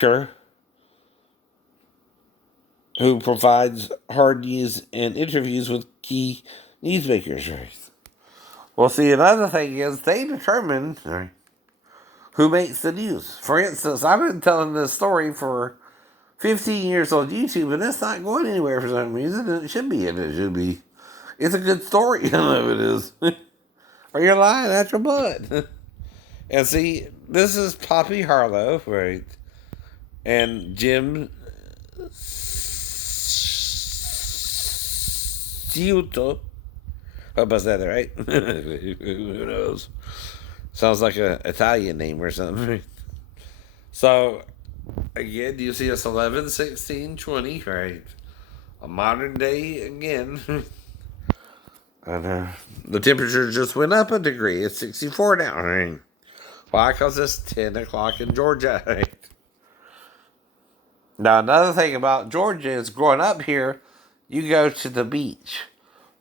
Sure, who provides hard news and interviews with key newsmakers. Right. Well, see, another thing is they determine who makes the news. For instance, I've been telling this story for 15 years on YouTube, and it's not going anywhere for some reason, and it should be, and it should be. It's a good story, you know it is. Or you're lying at your butt. And see, this is Poppy Harlow, right? And Jim Ciuto. Hope I said that right. Who knows? Sounds like an Italian name or something. So, again, you see us 11, 16, 20, right? A modern day again. And the temperature just went up a degree. It's 64 now, right? Why? Because it's 10 o'clock in Georgia, right? Now, another thing about Georgia is growing up here, you go to the beach.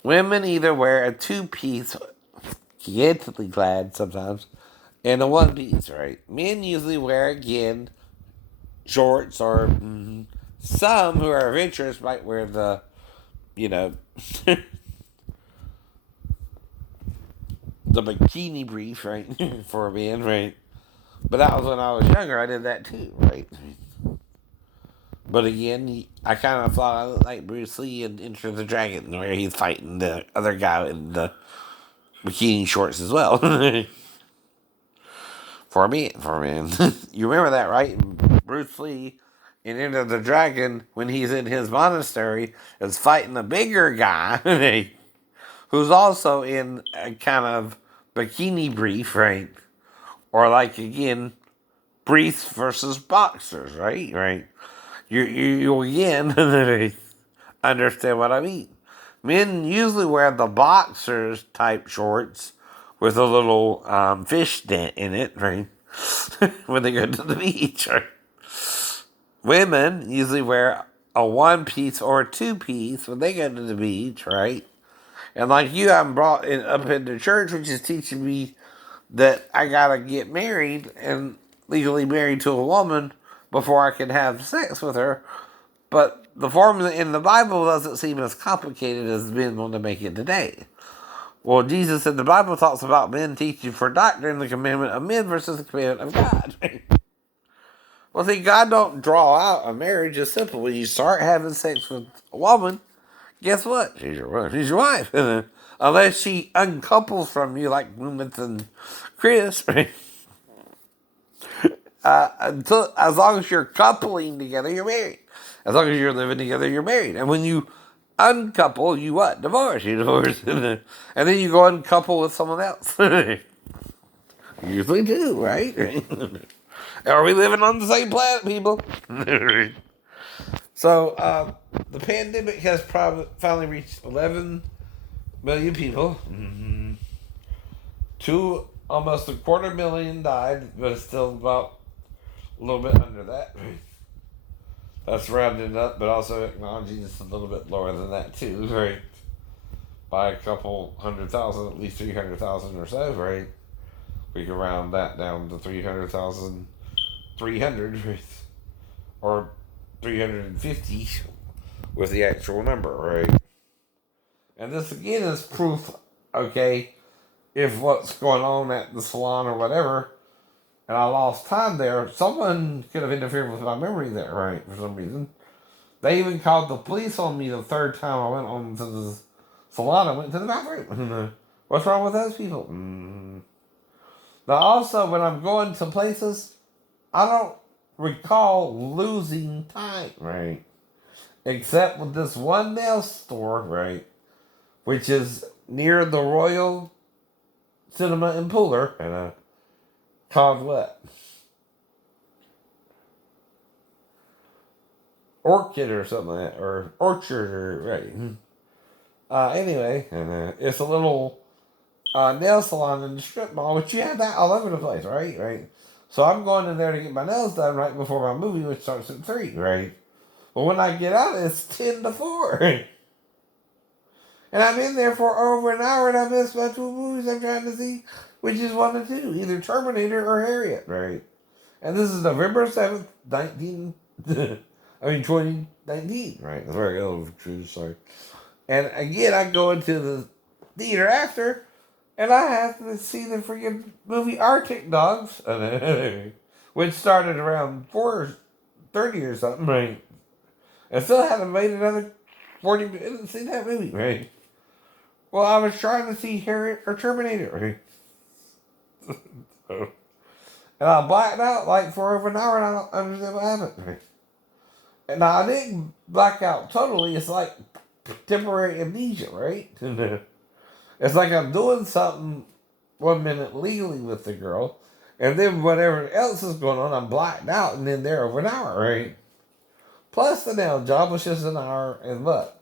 Women either wear a two-piece, scantily clad sometimes, and a one-piece, right? Men usually wear, again, shorts, or some who are adventurous might wear the, you know, the bikini brief, right? For men, right? But that was when I was younger. I did that too, right? But again, I kind of thought I looked like Bruce Lee in Enter the Dragon, where he's fighting the other guy in the bikini shorts as well. For me, you remember that, right? Bruce Lee in Enter the Dragon, when he's in his monastery, is fighting the bigger guy, who's also in a kind of bikini brief, right? Or like again, briefs versus boxers, right? Right. You again understand what I mean. Men usually wear the boxers type shorts with a little fish dent in it, right? When they go to the beach. Right? Women usually wear a one piece or a two piece when they go to the beach, right? And like you, I'm brought up into church, which is teaching me that I gotta get married and legally married to a woman before I can have sex with her. But the formula in the Bible doesn't seem as complicated as men want to make it today. Well, Jesus in the Bible talks about men teaching for doctrine the commandment of men versus the commandment of God. Well, see, God don't draw out a marriage. It's simple. When you start having sex with a woman, guess what? She's your wife. She's your wife. Unless she uncouples from you like Loomis and Chris. Until, as long as you're coupling together, you're married. As long as you're living together, you're married. And when you uncouple, you what? Divorce. You divorce. And then you go uncouple with someone else. Usually do, right? Are we living on the same planet, people? So, the pandemic has probably finally reached 11 million people. Two, almost a quarter million died, but it's still about a little bit under that. That's rounded up, but also acknowledging it's a little bit lower than that too, right? By a couple 100,000, at least 300,000 or so, right? We can round that down to 300,000, 300, right? Or 350 with the actual number, right? And this again is proof, okay, if what's going on at the salon or whatever, and I lost time there, someone could have interfered with my memory there, right, for some reason. They even called the police on me the third time I went on to the salon. I went to the bathroom. What's wrong with those people? Now, also, when I'm going to places, I don't recall losing time, right? Except with this one nail store, right? Which is near the Royal Cinema in Pooler. And called what? Orchid or something like that. Or Orchard, or, right. Anyway, and it's a little nail salon in the strip mall, which you have that all over the place, right? Right. So I'm going in there to get my nails done right before my movie, which starts at 3, right? Well, when I get out, it's 10 to 4. And I'm in there for over an hour, and I missed my 2 movies I'm trying to see, which is one of two, either Terminator or Harriet, right? And this is November 7th, 2019, right? That's where I go, true, sorry. And again, I go into the theater after, and I have to see the freaking movie Arctic Dogs, which started around 4:30 or something, right? And still haven't made another 40 minutes to see that movie, right? Well, I was trying to see Harriet or Terminator, right? And I blacked out like for over an hour and I don't understand what happened, right? And now I didn't black out totally. It's like temporary amnesia, right? It's like I'm doing something 1 minute legally with the girl, and then whatever else is going on, I'm blacked out, and then there over an hour, right? Plus the nail job was just an hour and what?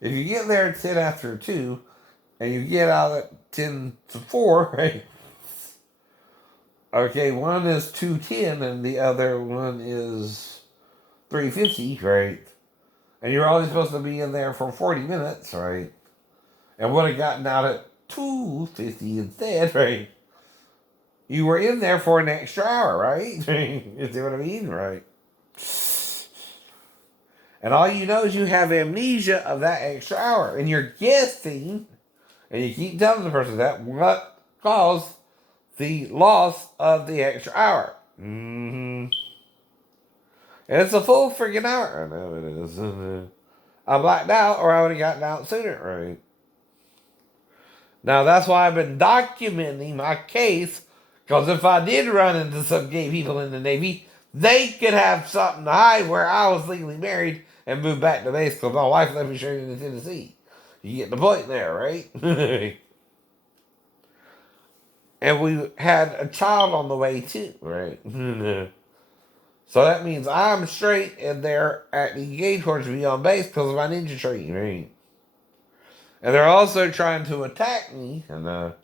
If you get there at 10 after 2, and you get out at 10 to 4, right? Okay, one is 2:10 and the other one is 3:50, right? And you're only supposed to be in there for 40 minutes, right? And would have gotten out at 2:50 instead, right? You were in there for an extra hour, right? You see what I mean? Right. And all you know is you have amnesia of that extra hour. And you're guessing, and you keep telling the person that, what caused the loss of the extra hour. Mm-hmm. And it's a full freaking hour. I know it is. I blacked out, or I would have gotten out sooner, right? Now, that's why I've been documenting my case, because if I did run into some gay people in the Navy, they could have something to hide where I was legally married and moved back to base because my wife left me straight into Tennessee. You get the point there, right? And we had a child on the way too, right? So that means I'm straight and they're acting gay towards me on base because of my ninja training, right? And they're also trying to attack me. And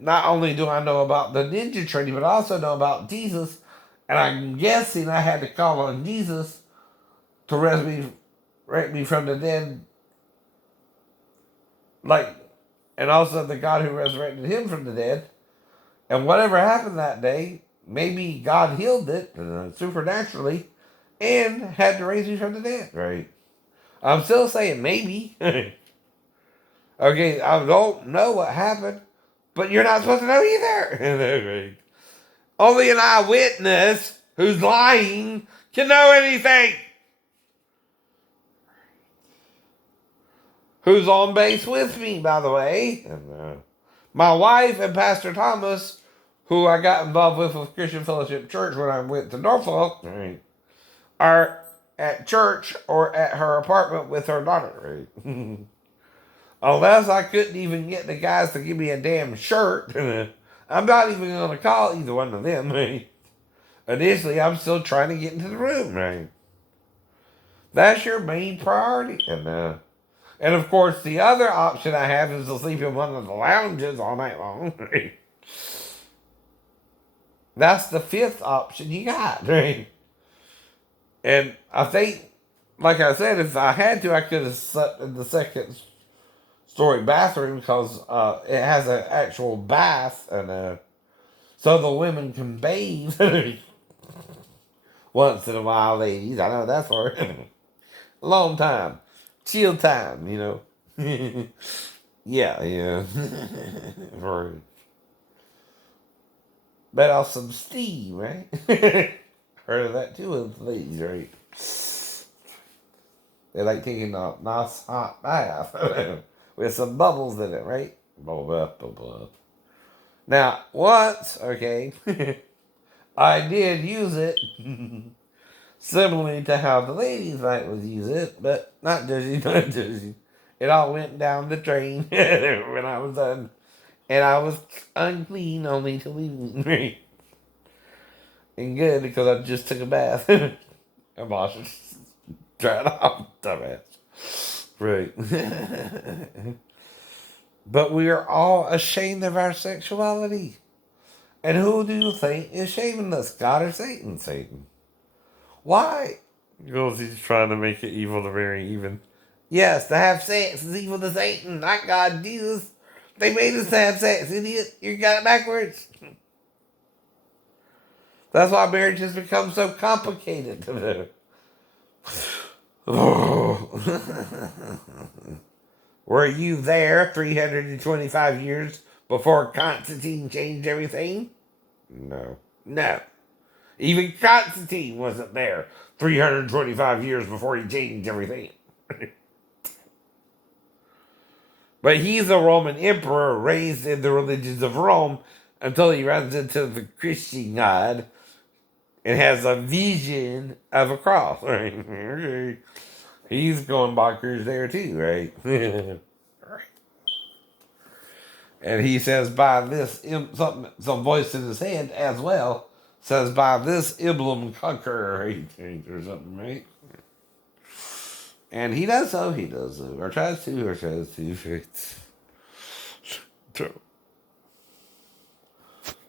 not only do I know about the ninja training, but I also know about Jesus. And I'm guessing I had to call on Jesus to resurrect me from the dead. Like, and also the God who resurrected him from the dead. And whatever happened that day, maybe God healed it supernaturally and had to raise me from the dead, right? I'm still saying maybe. Okay, I don't know what happened, but you're not supposed to know either. Only an eyewitness who's lying can know anything. Who's on base with me, by the way. And, my wife and Pastor Thomas, who I got involved with Christian Fellowship Church when I went to Norfolk, right, are at church or at her apartment with her daughter. Right? Unless I couldn't even get the guys to give me a damn shirt, I'm not even going to call either one of them. Right? Initially, I'm still trying to get into the room. Right? That's your main priority. And of course, the other option I have is to sleep in one of the lounges all night long. Right? That's the fifth option you got. Right? And I think, like I said, if I had to, I could have slept in the second story bathroom because it has an actual bath, and so the women can bathe once in a while, ladies. I know that's for a long time, chill time, you know. Yeah. For let off some steam, right? Heard of that too, with ladies, right? They like taking a nice hot bath with some bubbles in it, right? Bubble. Now, once, okay, I did use it similarly to how the ladies might would use it, but not judgy. It all went down the drain when I was done. And I was unclean only to leave me. And good because I just took a bath. I'm also dried off, dumbass. Right. But we are all ashamed of our sexuality. And who do you think is shaming us? God or Satan? Satan. Why? Because he's trying to make it evil to marry even. Yes, to have sex is evil to Satan, not God, Jesus. They made us to have sex, idiot. You got it backwards. That's why marriage has become so complicated. Were you there 325 years before Constantine changed everything? No. No. Even Constantine wasn't there 325 years before he changed everything. But he's a Roman emperor raised in the religions of Rome until he runs into the Christian God and has a vision of a cross. Right? He's going bonkers there too, right? And he says, by this, some voice in his head as well says, by this emblem conquer, or something, right? And he does so, or tries to, right?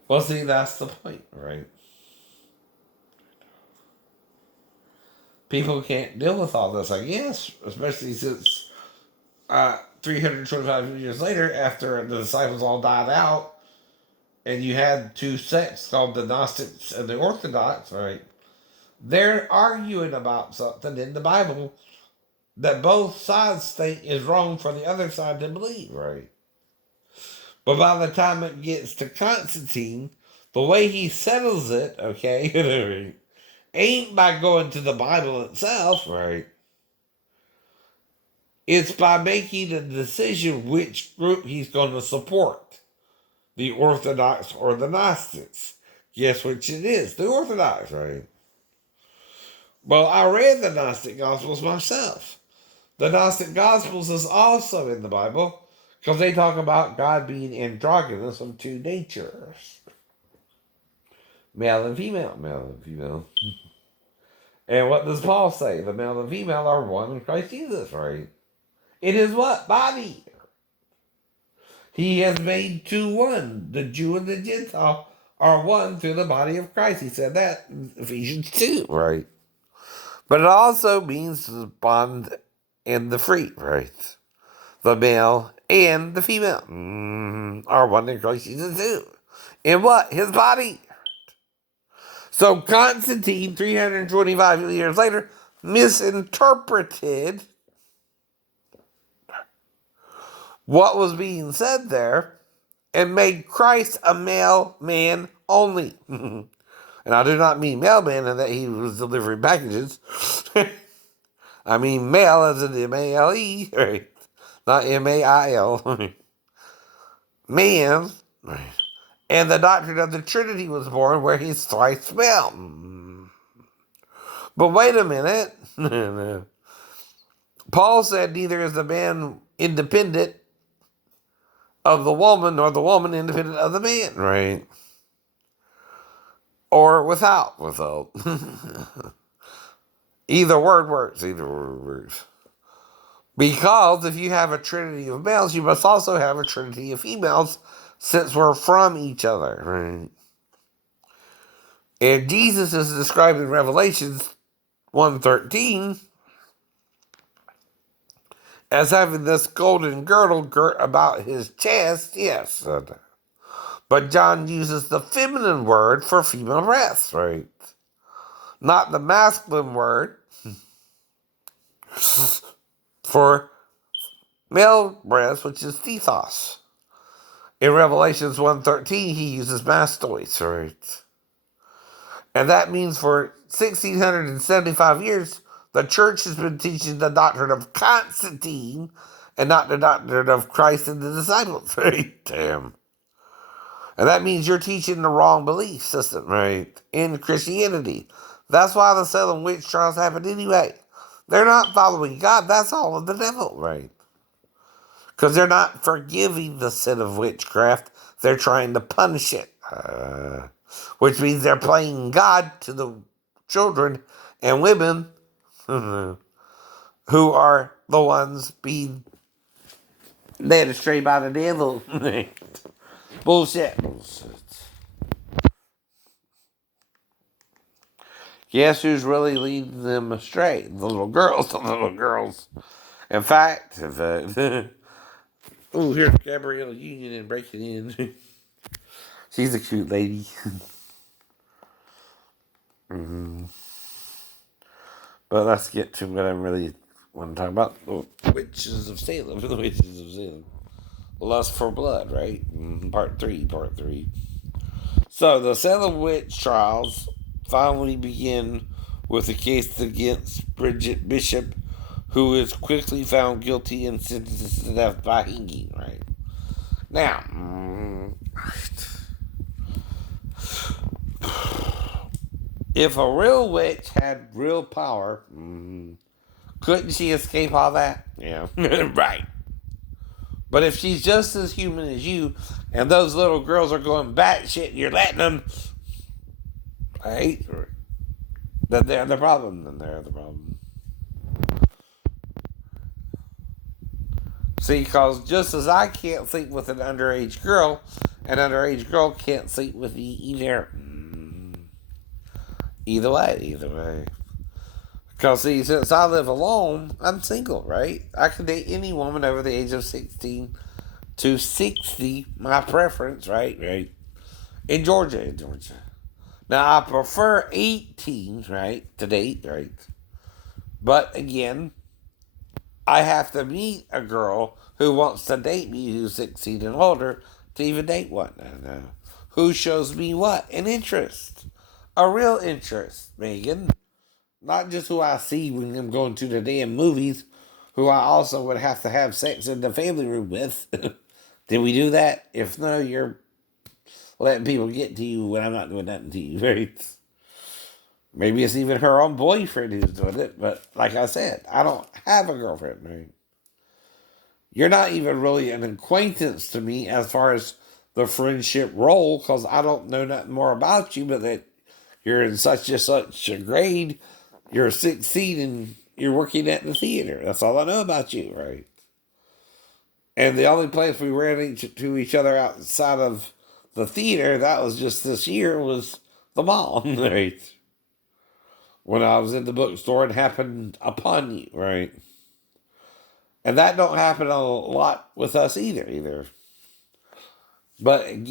Well, see, that's the point, right? People can't deal with all this, I guess, especially since 325 years later, after the disciples all died out, and you had two sects called the Gnostics and the Orthodox, right? They're arguing about something in the Bible that both sides think is wrong for the other side to believe, right? But by the time it gets to Constantine, the way he settles it, okay, ain't by going to the Bible itself, right? It's by making a decision which group he's going to support, the Orthodox or the Gnostics. Guess which it is? The Orthodox, right? Well, I read the Gnostic Gospels myself. The Gnostic Gospels is also in the Bible because they talk about God being androgynous of two natures, male and female, male and female. And what does Paul say? The male and female are one in Christ Jesus, right? It is what? Body. He has made two one. The Jew and the Gentile are one through the body of Christ. He said that in Ephesians 2, right? But it also means the bond and the free, right? The male and the female are one in Christ Jesus too. In what? His body. So Constantine, 325 years later, misinterpreted what was being said there and made Christ a male man only. And I do not mean mailman in that he was delivering packages. I mean male as in M-A-L-E, right? Not M-A-I-L. Man. Right. And the doctrine of the Trinity was born where he's thrice male. But wait a minute. Paul said neither is the man independent of the woman nor the woman independent of the man, right? Or without. Either word works. Because if you have a trinity of males, you must also have a trinity of females since we're from each other, right? And Jesus is described in Revelations 1:13 as having this golden girdle girt about his chest, yes. But John uses the feminine word for female breasts, right? Not the masculine word for male breasts, which is thethos. In Revelations 1:13, he uses mastoids, right? And that means for 1,675 years, the church has been teaching the doctrine of Constantine and not the doctrine of Christ and the disciples, right? Damn. And that means you're teaching the wrong belief system, right? In Christianity. That's why the Salem witch trials happened anyway. They're not following God. That's all of the devil, right? Because they're not forgiving the sin of witchcraft. They're trying to punish it. Which means they're playing God to the children and women who are the ones being led astray by the devil. Bullshit. Guess who's really leading them astray? The little girls. The little girls. In fact, oh, here's Gabrielle Union and breaking in. She's a cute lady. Mm-hmm. But let's get to what I really want to talk about. The Witches of Salem. The Witches of Salem. Lust for Blood, right? Part 3, part 3. So the Salem witch trials finally begin with a case against Bridget Bishop, who is quickly found guilty and sentenced to death by hanging, right? Now, if a real witch had real power, couldn't she escape all that? Yeah, right. But if she's just as human as you, and those little girls are going batshit, and you're letting them, right? Then they're the problem. Then they're the problem. See, because just as I can't sleep with an underage girl, an underage girl can't sleep with me either. Either way, either way. Because, see, since I live alone, I'm single, right? I can date any woman over the age of 16 to 60, my preference, right? Right. In Georgia. Now, I prefer 18, right, to date, right? But again, I have to meet a girl who wants to date me who's 16 and older to even date one. Who shows me what? An interest. A real interest, Megan. Not just who I see when I'm going to the damn movies, who I also would have to have sex in the family room with. Did we do that? If no, you're letting people get to you when I'm not doing nothing to you, right? Maybe it's even her own boyfriend who's doing it, but like I said, I don't have a girlfriend, right? You're not even really an acquaintance to me as far as the friendship role, because I don't know nothing more about you, but that you're in such a grade, you're 16 and you're working at the theater. That's all I know about you, right? And the only place we ran into each other outside of the theater, that was just this year, was the mall, right? When I was in the bookstore and happened upon you, right? And that don't happen a lot with us either. But